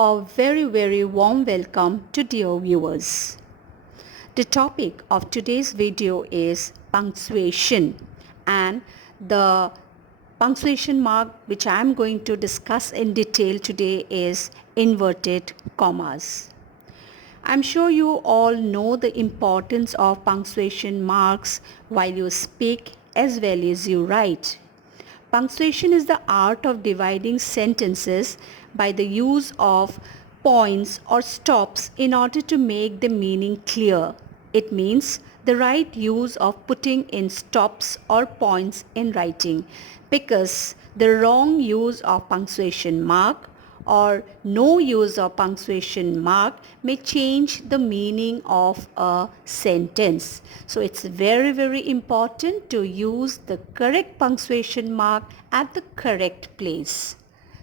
A very warm welcome to dear viewers. The topic of today's video is punctuation, and the punctuation mark which I am going to discuss in detail today is inverted commas. I'm sure you all know the importance of punctuation marks while you speak as well as you write. Punctuation is the art of dividing sentences by the use of points or stops in order to make the meaning clear. It means the right use of putting in stops or points in writing, because the wrong use of punctuation mark or no use of punctuation mark may change the meaning of a sentence. So it's very important to use the correct punctuation mark at the correct place.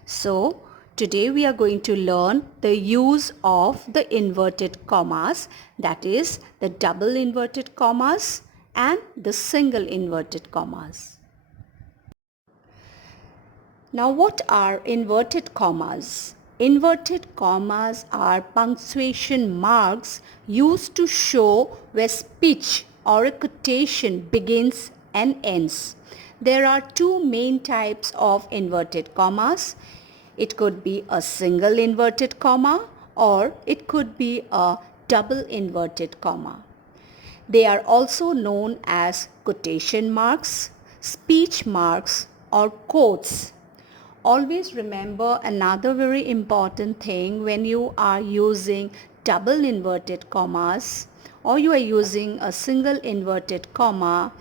So today we are going to learn the use of the inverted commas, that is the double inverted commas and the single inverted commas. Now, what are inverted commas? Inverted commas are punctuation marks used to show where speech or a quotation begins and ends. There are two main types of inverted commas. It could be a single inverted comma or it could be a double inverted comma. They are also known as quotation marks, speech marks, or quotes. Always remember another very important thing when you are using double inverted commas or you are using a single inverted comma.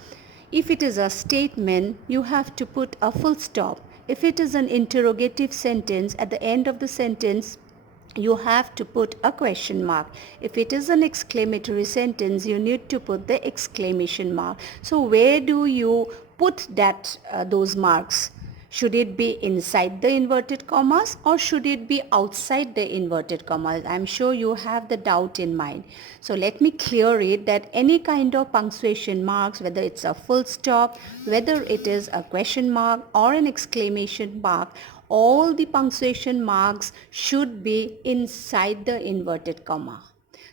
If it is a statement, you have to put a full stop. If it is an interrogative sentence, at the end of the sentence, you have to put a question mark. If it is an exclamatory sentence, you need to put the exclamation mark. So where do you put those marks? Should it be inside the inverted commas or should it be outside the inverted commas? I'm sure you have the doubt in mind. So let me clear it that any kind of punctuation marks, whether it's a full stop, whether it is a question mark or an exclamation mark, all the punctuation marks should be inside the inverted comma.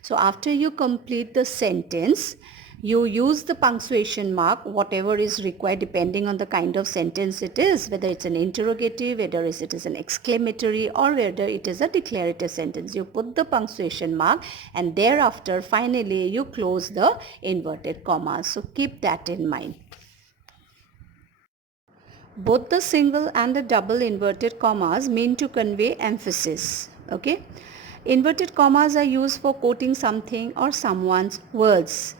So after you complete the sentence, you use the punctuation mark, whatever is required depending on the kind of sentence it is, whether it's an interrogative, whether it is an exclamatory, or whether it is a declarative sentence. You put the punctuation mark and thereafter finally you close the inverted commas. So keep that in mind. Both the single and the double inverted commas mean to convey emphasis. Okay? Inverted commas are used for quoting something or someone's words.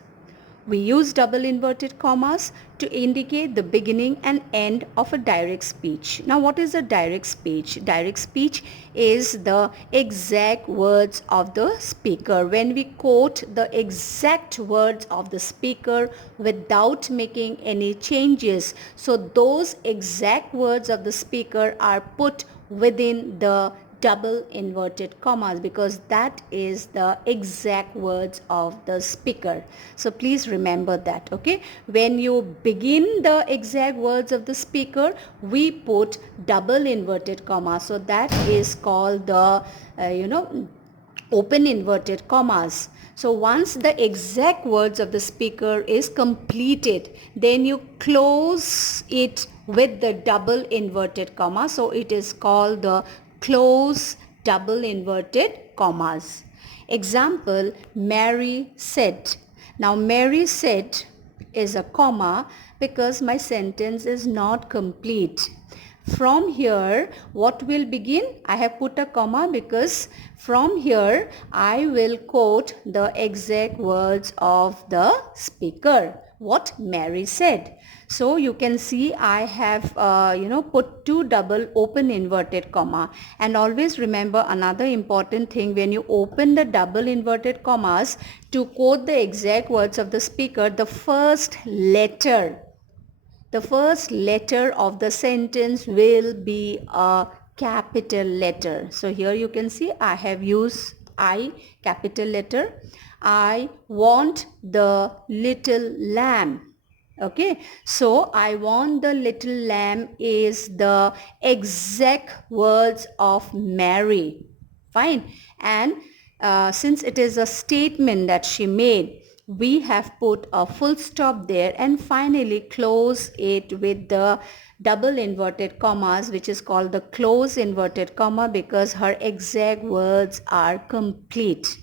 We use double inverted commas to indicate the beginning and end of a direct speech. Now, what is a direct speech? Direct speech is the exact words of the speaker. When we quote the exact words of the speaker without making any changes, so those exact words of the speaker are put within the double inverted commas because that is the exact words of the speaker. So please remember that, okay? When you begin the exact words of the speaker, we put double inverted comma. So that is called the, open inverted commas. So once the exact words of the speaker is completed, then you close it with the double inverted comma. So it is called the close double inverted commas. Example, Mary said. Now Mary said is a comma because my sentence is not complete. From here, what will begin? I have put a comma because from here I will quote the exact words of the speaker, what Mary said. So you can see I have put two double open inverted comma. And always remember another important thing, when you open the double inverted commas to quote the exact words of the speaker, the first letter of the sentence will be a capital letter. So here you can see I have used I, capital letter. I want the little lamb. Okay, so I want the little lamb is the exact words of Mary. Fine. And since it is a statement that she made, we have put a full stop there and finally close it with the double inverted commas, which is called the close inverted comma, because her exact words are complete.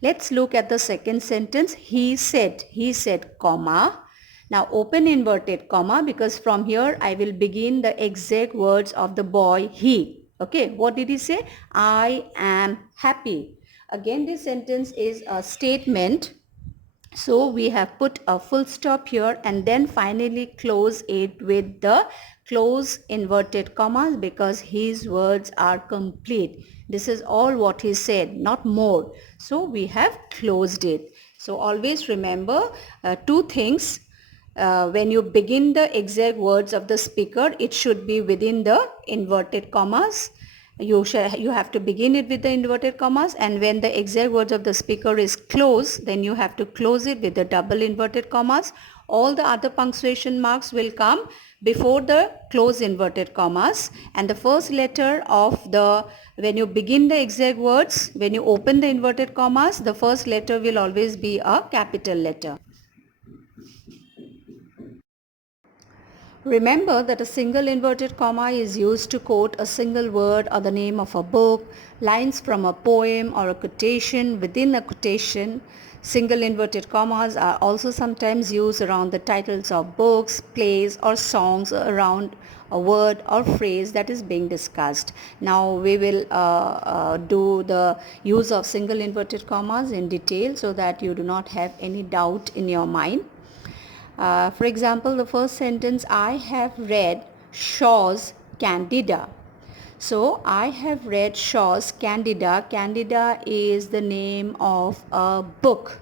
Let's look at the second sentence. He said, comma. Now open inverted comma, because from here I will begin the exact words of the boy, he. Okay, what did he say? I am happy. Again, this sentence is a statement. So we have put a full stop here and then finally close it with the close inverted commas, because his words are complete. This is all what he said, not more. So we have closed it. So always remember two things. When you begin the exact words of the speaker, it should be within the inverted commas. You have to begin it with the inverted commas, and when the exact words of the speaker is close, then you have to close it with the double inverted commas. All the other punctuation marks will come before the close inverted commas, and the first letter of when you begin the exact words, when you open the inverted commas, the first letter will always be a capital letter. Remember that a single inverted comma is used to quote a single word or the name of a book, lines from a poem or a quotation within a quotation. Single inverted commas are also sometimes used around the titles of books, plays or songs, around a word or phrase that is being discussed. Now we will do the use of single inverted commas in detail so that you do not have any doubt in your mind. For example, the first sentence, I have read Shaw's Candida. So I have read Shaw's Candida. Candida is the name of a book.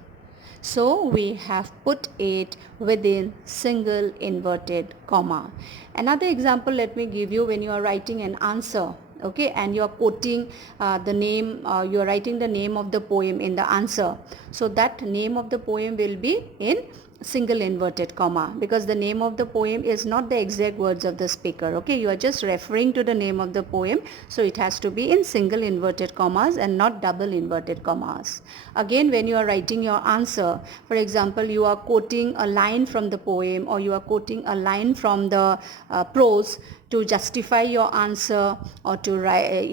So we have put it within single inverted comma. Another example let me give you. When you are writing an answer, okay, and you are quoting the name, you are writing the name of the poem in the answer. So that name of the poem will be in single inverted comma, because the name of the poem is not the exact words of the speaker. Okay, you are just referring to the name of the poem, so it has to be in single inverted commas and not double inverted commas. Again, when you are writing your answer, for example, you are quoting a line from the poem or you are quoting a line from the prose to justify your answer or to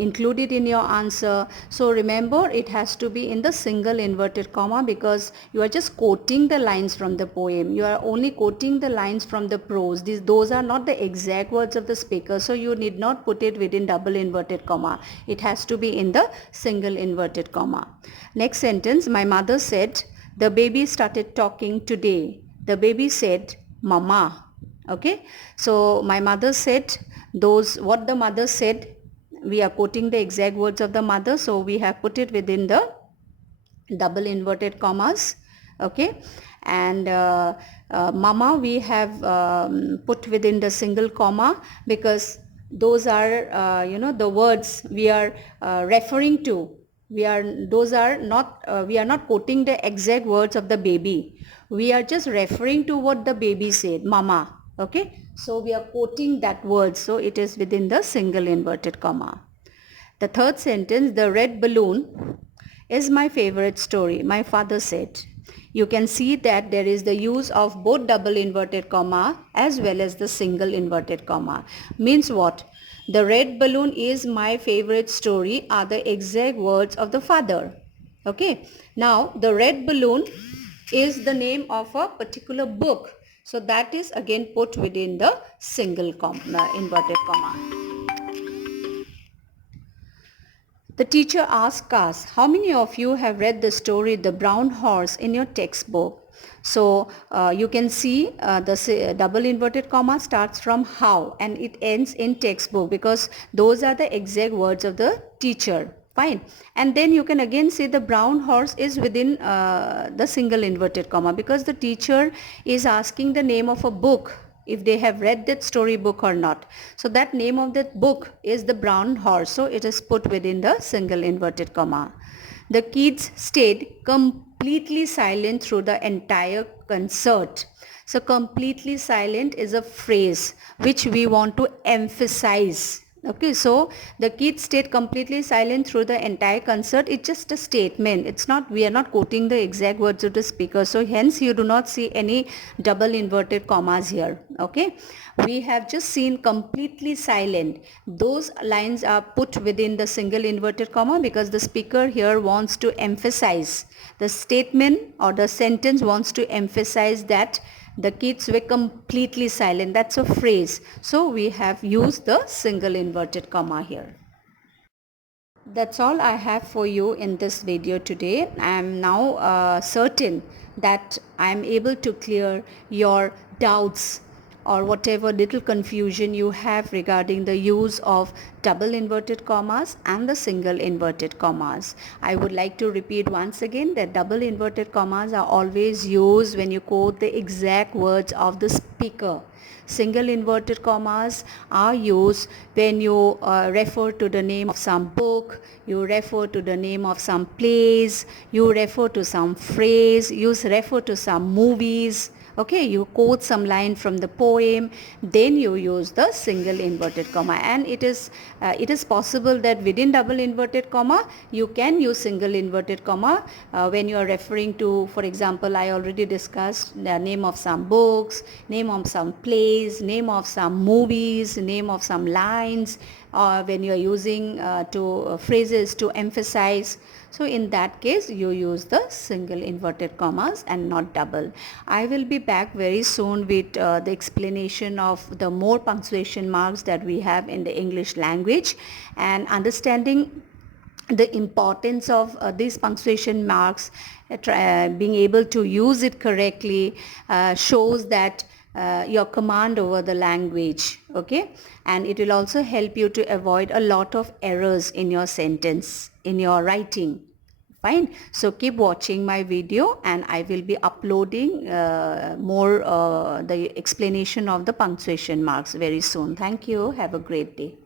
include it in your answer. So remember, it has to be in the single inverted comma, because you are just quoting the lines from the poem. You are only quoting the lines from the prose. Those are not the exact words of the speaker, so you need not put it within double inverted comma. It has to be in the single inverted comma. Next sentence, my mother said, the baby started talking today. The baby said, Mama. Okay, so my mother said, what the mother said, we are quoting the exact words of the mother, so we have put it within the double inverted commas. Okay, and mama we have put within the single comma, because those are the words we are referring to. We are not quoting the exact words of the baby. We are just referring to what the baby said, mama. Okay, so we are quoting that word, so it is within the single inverted comma. The third sentence, the red balloon is my favorite story, my father said. You can see that there is the use of both double inverted comma as well as the single inverted comma. Means what? The red balloon is my favorite story are the exact words of the father. Okay. Now the red balloon is the name of a particular book. So that is again put within the single inverted comma. The teacher asked us, how many of you have read the story The Brown Horse in your textbook? So you can see the double inverted comma starts from how and it ends in textbook, because those are the exact words of the teacher. Fine. And then you can again say the brown horse is within the single inverted comma, because the teacher is asking the name of a book, if they have read that story book or not. So that name of that book is The Brown Horse. So it is put within the single inverted comma. The kids stayed completely silent through the entire concert. So completely silent is a phrase which we want to emphasize. Okay, so the kids stayed completely silent through the entire concert. It's just a statement. It's not, we are not quoting the exact words of the speaker. So hence you do not see any double inverted commas here. Okay, we have just seen completely silent. Those lines are put within the single inverted comma because the speaker here wants to emphasize, the statement or the sentence wants to emphasize that the kids were completely silent. That's a phrase. So we have used the single inverted comma here. That's all I have for you in this video today. I am now certain that I am able to clear your doubts or whatever little confusion you have regarding the use of double inverted commas and the single inverted commas. I would like to repeat once again that double inverted commas are always used when you quote the exact words of the speaker. Single inverted commas are used when you refer to the name of some book, you refer to the name of some place, you refer to some phrase, you refer to some movies. Okay, you quote some line from the poem, then you use the single inverted comma, and it is possible that within double inverted comma you can use single inverted comma when you are referring to, for example, I already discussed the name of some books, name of some plays, name of some movies, name of some lines, or when you are using phrases to emphasize. So in that case you use the single inverted commas and not double. I will be back very soon with the explanation of the more punctuation marks that we have in the English language, and understanding the importance of these punctuation marks, being able to use it correctly shows that your command over the language. Okay, and it will also help you to avoid a lot of errors in your sentence, in your writing. Fine, so keep watching my video and I will be uploading more the explanation of the punctuation marks very soon. Thank you. Have a great day.